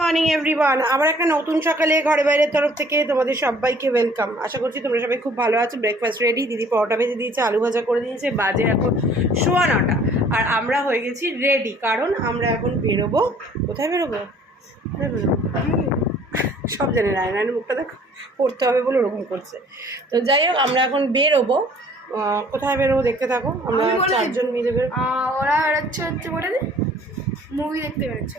Morning everyone আবার একটা নতুন সকালে ঘরে বাইরের তরফ থেকে তোমাদের সবাইকে ওয়েলকাম আশা করছি তোমরা সবাই খুব ভালো আছো। ব্রেকফাস্ট রেডি দিদি পরোটা ভেজে দিয়েছে আলু ভাজা করে দিয়েছে। বাজে এখন সোয়া নটা। আর আমরা হয়ে গেছি রেডি কারণ আমরা এখন বেরোবো। কোথায় বেরোবো? সব জানে রায়নায়নের মুখটা দেখো পড়তে হবে বলে ওরকম করছে। তো যাই হোক আমরা এখন বেরোবো। কোথায় বেরোবো দেখতে থাকো। আমরা। চারজন মিলে বেরোবো ওরা হচ্ছে বলে মুভি দেখতে বেরোচ্ছে।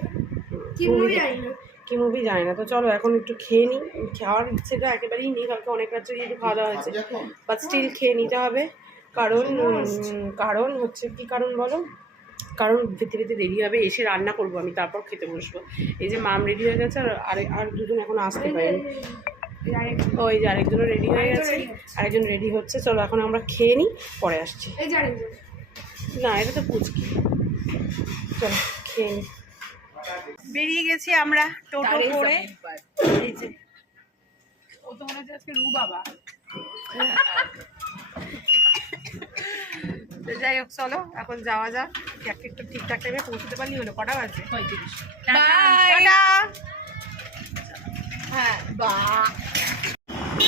কি মুভি জানি না কি মুভি জানি না তো চলো এখন একটু খেয়ে নিই খাওয়ার ইচ্ছেটা একেবারেই নেই কালকে অনেক রাত্রে একটু খাওয়া দাওয়া হয়েছে। বাট স্টিল খেয়ে নিতে হবে। কারণ কারণ হচ্ছে কি কারণ বলো? কারণ ফিরতে ফিরতে দেরি হবে এসে রান্না করব আমি তারপর খেতে বসবো। এই যে মাম রেডি হয়ে গেছে আর আরে- আর দুজন এখন আসতে পারেনি। ওই যে আরেকজনও রেডি হয়ে গেছে আরেকজন রেডি হচ্ছে। চলো এখন আমরা খেয়ে নিই পরে আসছি। না এটা তো পুচকি। চলো খেয়ে নিই বেরিয়ে গেছি আমরা টোটো করে। এই যে। ও তো মনে হচ্ছে আজকে রু বাবা। যাই হোক চলো এখন যাওয়া যাক। এক একটু ঠিকঠাক টাইমে পৌঁছতে পারলি হলো কটা বাজে? হ্যাঁ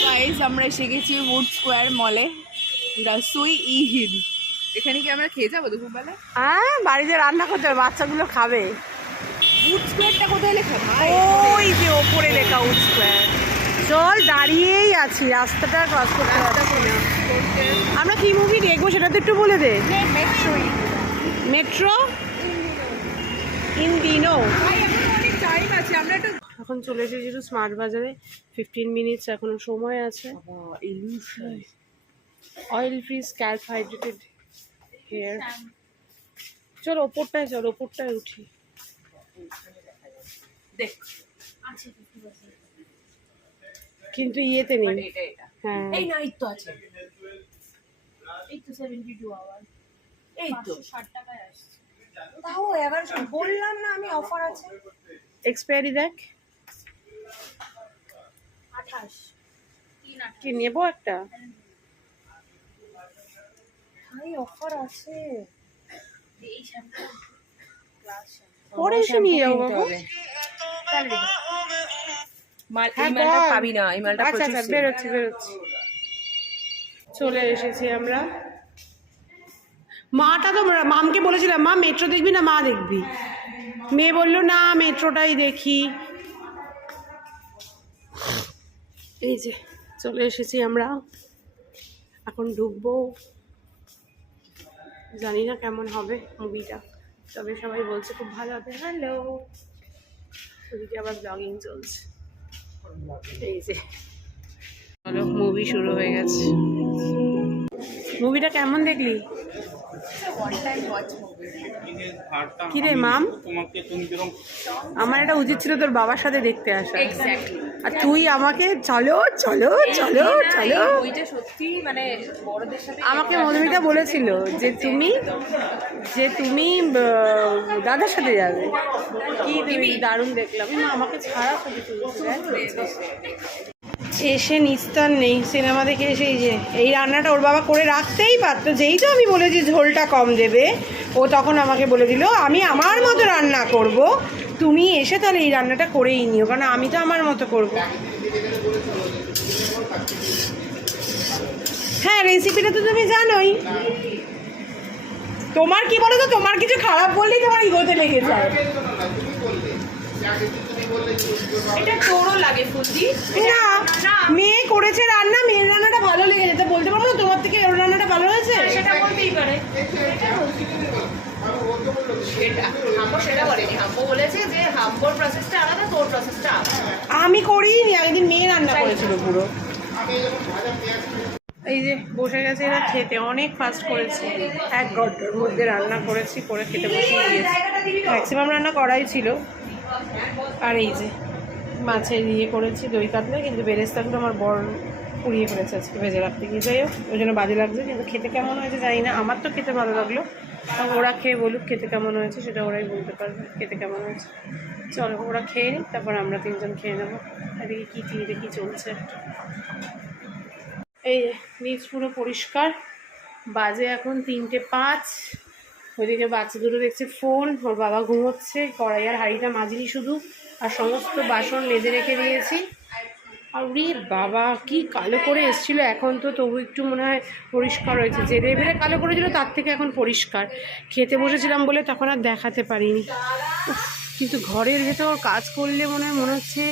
গাইস আমরা এসে গেছি উড স্কোয়ার মলে রসুই ই হিল এখানে কি আমরা খেয়ে যাব দুপুরবেলা হ্যাঁ বাড়িতে রান্না করতে হবে বাচ্চাগুলো খাবে। উড স্কোয়ারটা কোথায় লেখা? ওই যে ওপরে লেখা চল দাঁড়িয়েই আছি রাস্তাটা ক্রস করতে পারছি না। আমরা কি মুভি দেখব সেটা তো একটু বলে দে। মেট্রো ইন্দিনো এখন চলে এসেছি একটু স্মার্ট বাজারে ফিফটিন মিনিটস এখনও সময় আছে। Oil free scalp hydrated hair চল ওপরটায় চল ওপরটায় উঠি। দেখ। কিন্তু ইয়েতে নেই। হ্যাঁ। এই না এই তো আছে। এই তো সেভেন্টি টু আওয়ার এই তো। ষাট টাকায় আসছে। তাও এগারোশো বললাম না আমি অফার আছে। এক্সপায়ারি দেখ। আঠাশ। কি নেব একটা? ভাই অফার আছে। এই শ্যাম্পু। গ্লাস পরে এসে নিয়ে যাব বাবু। হ্যাঁ, এই মালটা পাবি না এই মালটা আচ্ছা আচ্ছা বেরোচ্ছি বেরোচ্ছি। চলে এসেছি আমরা। মাটা তো মামকে বলেছিলাম মা মেট্রো দেখবি না মা দেখবি? মেয়ে বলল না মেট্রোটাই দেখি। এই যে চলে এসেছি আমরা। এখন ঢুকবো। জানি না কেমন হবে মুভিটা তবে সবাই বলছে খুব ভালো হবে। হ্যালো ওদিকে আবার ব্লগিং চলছে। এই যে। চলো মুভি শুরু হয়ে গেছে। মুভিটা কেমন দেখলি? মাম? তোমাকে তুমি যেরকম আমার এটা উচিত ছিল তোর বাবার সাথে দেখতে আসা। আর তুই আমাকে চলো চলো চলো চলো। সত্যি মানে আমাকে মধুমিতা বলেছিল যে তুমি যে তুমি দাদার সাথে যাবে। কি তুমি দারুণ দেখলাম। আমাকে ছাড়া ছবি তুলছে এসে নিস্তার নেই, সিনেমা দেখে এসে এই যে, এই রান্নাটা ওর বাবা করে রাখতেই পারতো। যেই তো আমি বলেছি ঝোলটা কম দেবে, ও তখন আমাকে বলে দিল, আমি আমার মতো রান্না করব, তুমি এসে তাহলে এই রান্নাটা করেই নিও, কারণ আমি তো আমার মতো করব। হ্যাঁ রেসিপিটা তো তুমি জানোই। তোমার কি বলো তো তোমার কিছু খারাপ বললেই তোমার ইগোতে লেগে যায়। এটা তোরও লাগে ফুলদি। না মেয়ে করেছে রান্না মেয়ের রান্নাটা ভালো লেগেছে। তা বলতে পারব না তোমার থেকে ওর রান্নাটা ভালো হয়েছে? সেটা বলতেই পারে। আমি করিনি একদিন মেয়ে রান্না করেছিল পুরো। এই যে বসে গেছে এরা খেতে অনেক ফাস্ট করেছি। এক ঘণ্টার মধ্যে রান্না করেছি করে খেতে বসে গিয়েছি ম্যাক্সিমাম রান্না করাই ছিল। আর এই যে, মাছের ইয়ে করেছি, দই কাতলা, কিন্তু বেরেস্তাগুলো আমার বর পুড়িয়ে ফেলেছে আজকে ভেজে রাখতে গিয়ে যাই হোক, ওই জন্য বাজে লাগছে, কিন্তু খেতে কেমন হয়েছে জানি না, আমার তো খেতে ভালো লাগল। ওরা খেয়ে বলুক খেতে কেমন হয়েছে, সেটা ওরাই বলতে পারবে খেতে কেমন হয়েছে। চলো, ওরা খেয়ে নিক, তারপর আমরা তিনজন খেয়ে নেব। এদিকে কী টিভিতে কী চলছে এই নিচ পুরো পরিষ্কার, বাজে এখন তিনটে পাঁচ। ওইদিকে বাচ্চা দুটো দেখছে ফোন ওর বাবা ঘুমোচ্ছে কড়াই আর হাঁড়িটা মাঝিনি শুধু, আর সমস্ত বাসন মেজে রেখে দিয়েছি। আর রে বাবা, কি কালো করে এসেছিল। এখন তো তবু একটু মনে হয় পরিষ্কার হয়েছে। যে লেভেলে কালো করেছিল, তার থেকে এখন পরিষ্কার। খেতে বসেছিলাম বলে তখন আর দেখাতে পারিনি। কিন্তু ঘরের ভেতর কাজ করলে মনে হয়, মনে হচ্ছে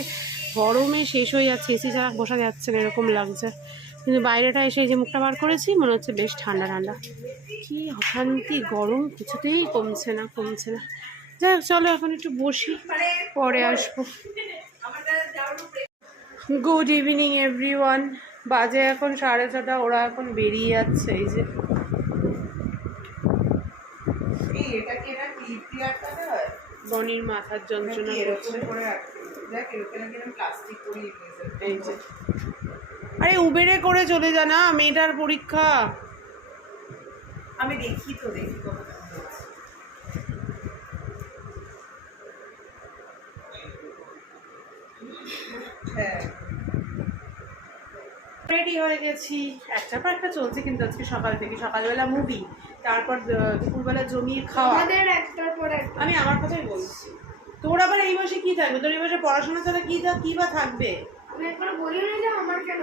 গরমে শেষ হয়ে যাচ্ছে, এসি ছাড়া বসা যাচ্ছে না, এরকম লাগছে। কিন্তু বাইরেটা এসে এই যে মুখটা বার করেছি মনে হচ্ছে বেশ ঠান্ডা ঠান্ডা। কি অশান্তি গরম কিছুতেই কমছে না কমছে না। যাই হোক, চলো এখন একটু বসি পরে আসব। গুড ইভিনিং এভরিওয়ান বাজে এখন সাড়ে ছটা ওরা এখন বেরিয়ে যাচ্ছে এই যে। বনির মাথার যন্ত্রণা। এই যে। আরে উবেরে করে চলে যা না মেয়েটার পরীক্ষা। আমি দেখি তো দেখি কখন হ্যাঁ। রেডি হয়ে গেছি। একটার পর একটা চলছে কিন্তু আজকে সকাল থেকে। সকালবেলা মুভি তারপর দুপুরবেলা জমিয়ে খাওয়া। একটার পর একটা। আমি আমার কথাই বলছি। তোর আবার এই মাসে কি থাকবে? তোর এই মাসে পড়াশোনা ছাড়া কি কি বা থাকবে? আমি এখনও বলিনি যে আমার কেন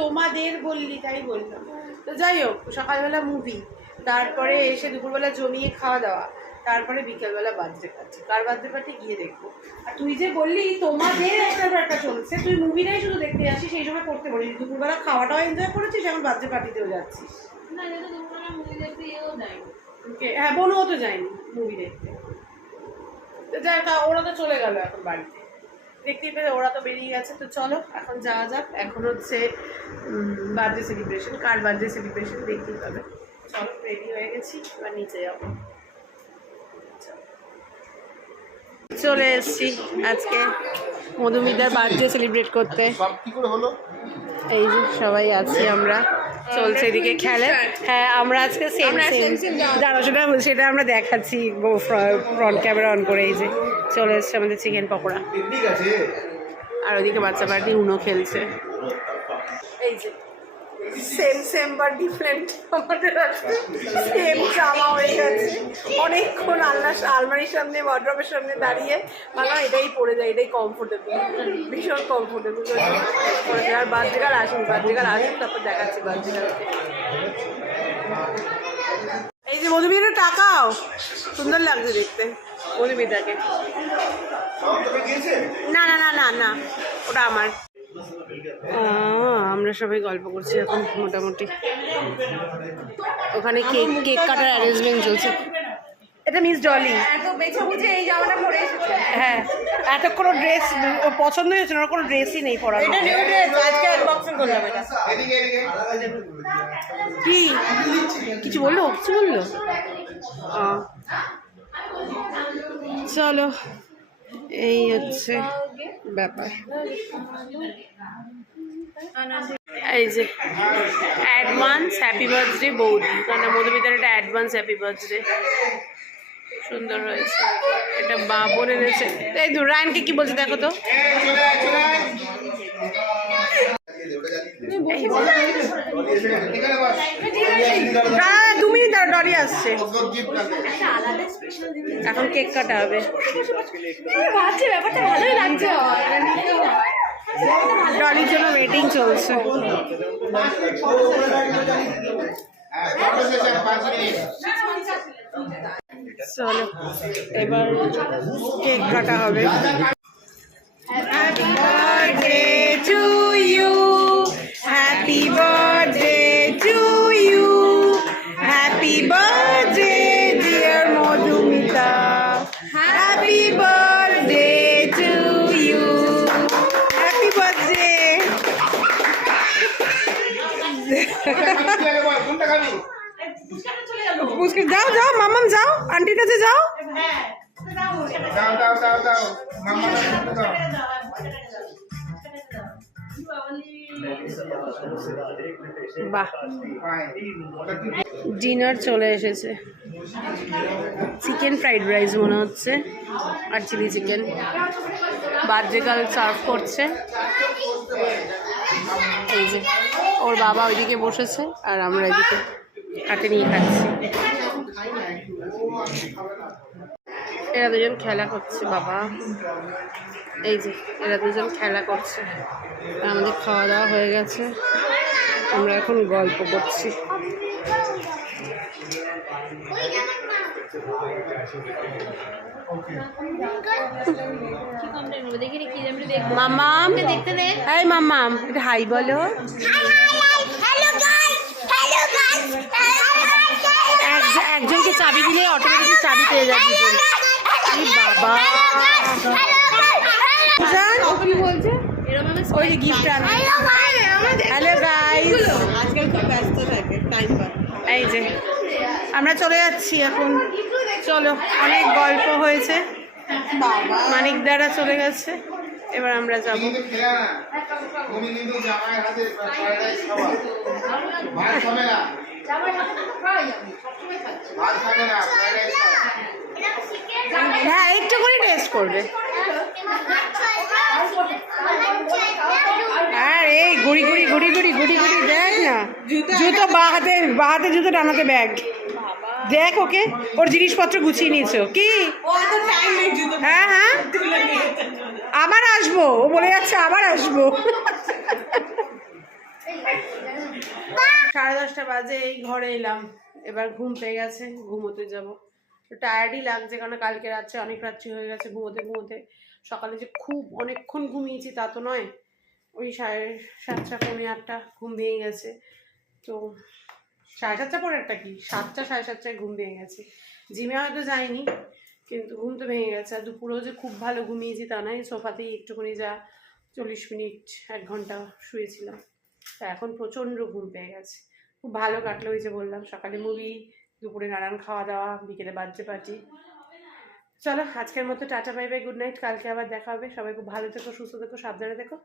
তোমাদের বললি তাই বললাম। তো যাই হোক সকালবেলা মুভি তারপরে এসে দুপুরবেলা জমিয়ে খাওয়া দাওয়া তারপরে বিকেলবেলা বার্থডে পার্টি কার বার্থডে পার্টি গিয়ে দেখব। আর তুই যে বললি তোমাদের একটা পর একটা চলছে তুই মুভিটাই শুধু দেখতে আসিস সেই সময় করতে পারিস দুপুরবেলা খাওয়াটাও এনজয় করেছিস এখন বার্থডে পার্টিতেও যাচ্ছিস? হ্যাঁ বোনও তো যায়নি মুভি দেখতে। তো যাই ওরা তো চলে গেল এখন বাড়িতে। দেখতেই পেলে ওরা তো বেরিয়ে গেছে। তো চলো এখন যাওয়া যাক। এখন হচ্ছে বার্থডে সেলিব্রেশন কার বার্থডে সেলিব্রেশন দেখতেই পাবে। চলো রেডি হয়ে গেছি এবার নিচে যাব। চলে এসেছি আজকে মধুমিতার বার্থডে সেলিব্রেট করতে। এই যে সবাই আছি আমরা। চলছে এদিকে খেলে হ্যাঁ আমরা আজকে সেম সেম জানো সেটা সেটা আমরা দেখাচ্ছি ফ্রন্ট ক্যামেরা অন করে এই যে চলে এসছে আমাদের চিকেন পকোড়া। আর ওদিকে বাচ্চা পার্টি উনো খেলছে। এই যে। সেম সেম বা ডিফারেন্ট আমাদের সেম জামা হয়ে গেছে। অনেকক্ষণ আল্লাহ আলমারির সামনে ওয়ার্ড্রপের সামনে দাঁড়িয়ে মানে এটাই পরে যায় এটাই কমফোর্টেবল ভীষণ কমফোর্টেবল পরে যায় আর বার্থডেকাল আসুন বার্থডেকাল আসুন তারপর দেখাচ্ছি বার্থডেকালকে এই যে মধুমিতার টাকাও সুন্দর লাগছে দেখতে মধুমিতাকে। না না না না না ওটা আমার। আহ, আমরা সবাই গল্প করছি এখন মোটামুটি। ওখানে কেক কেক কাটার অ্যারেঞ্জমেন্ট চলছে। এটা মিস ডলি এত বেছে বুঝে এই জামাটা পরে এসেছে। হ্যাঁ এত কোনো ড্রেস ওর পছন্দ হয়েছে না ওর কোনো ড্রেসই নেই পরা এটা নিউ ড্রেস আজকে আনবক্সিং করলাম এটা। এদিকে এদিকে। কি? কিছু বলল? কিছু বলল? চলো। এই হচ্ছে ব্যাপার। এই যে অ্যাডভান্স হ্যাপি বার্থডে বৌদি। মানে মধুমিতার একটা অ্যাডভান্স হ্যাপি বার্থডে সুন্দর হয়েছে। এটা বা বলে এনেছে। এই দু রায়নকে কি বলছে দেখো তো। দু মিনিট দাঁড়া ডলি আসছে। এখন কেক কাটা হবে। ভাবছি ব্যাপারটা ভালোই লাগছে। ডলির জন্য ওয়েটিং চলছে। হ্যাঁ ফটো সেশন 5 মিনিট। চলো এবার কেক কাটা হবে। হ্যাপি বার্থডে যাও যাও মামাম যাও আন্টির কাছে যাও। বাহ। ডিনার চলে এসেছে। চিকেন ফ্রাইড রাইস মনে হচ্ছে আর চিলি চিকেন বার্থডেকাল সার্ভ করছে। এই যে ওর বাবা ওইদিকে বসেছে আর আমরা এদিকে হাতে নিয়ে খাচ্ছি। এরা দুজন খেলা করছে বাবা। এই যে এরা দুজন খেলা করছে। আমাদের খাওয়া দাওয়া হয়ে গেছে। আমরা এখন গল্প করছি। মামাম এই মামাম এটা হাই বলো। একজনকে চাবি দিলে অটোমেটিক চাবি পেয়ে যাবে বাবা। কি বলছে? ওই গিফট হ্যালো গাইস আজকাল খুব ব্যস্ত থাকে টাইম এই যে আমরা চলে যাচ্ছি এখন। চলো অনেক গল্প হয়েছে। বাবা। মানিক দ্বারা চলে গেছে। এবার আমরা যাব। তুমি হ্যাঁ একটু করে টেস্ট করবে। আর এই গুড়ি গুড়ি গুড়ি গুড়ি গুড়ি গুড়ি, দেখ না। জুতো বা হাতে বা হাতে জুতো ডানাতে ব্যাগ দেখ ওকে, ওর জিনিসপত্র গুছিয়ে নিয়েছো কি? হ্যাঁ হ্যাঁ। আবার আসব। ও বলে যাচ্ছে আবার আসব। সাড়ে দশটা বাজে, এই ঘরে এলাম। এবার ঘুম পেয়ে গেছে, ঘুমোতে যাব। টায়ার্ডই লাগছে কারণ কালকে রাত্রে অনেক রাত্রি হয়ে গেছে, ঘুমোতে ঘুমোতে। সকালে যে খুব অনেকক্ষণ ঘুমিয়েছি তা তো নয়। ওই সাড়ে সাতটা, পৌনে আটটা ঘুম ভেঙে গেছে। তো সাড়ে সাতটা পরে একটা কি? সাতটা, সাড়ে সাতটায় ঘুম ভেঙে গেছে। জিমে হয়তো যাইনি, কিন্তু ঘুম তো ভেঙে গেছে। আর দুপুরেও যে খুব ভালো ঘুমিয়েছি তা নয়, সোফাতেই একটুখানি যা চল্লিশ মিনিট, এক ঘণ্টা শুয়েছিলাম। তা এখন প্রচণ্ড ঘুম পেয়ে গেছে। খুব ভালো কাটলো ওই যে বললাম, সকালে মুভি দুপুরে নানান খাওয়া দাওয়া বিকেলে বার্থডে পার্টি। চলো, আজকের মতো tata bye bye good night, কালকে আবার দেখা হবে। সবাই খুব ভালো থেকো, সুস্থ থেকো, সাবধানে থেকো।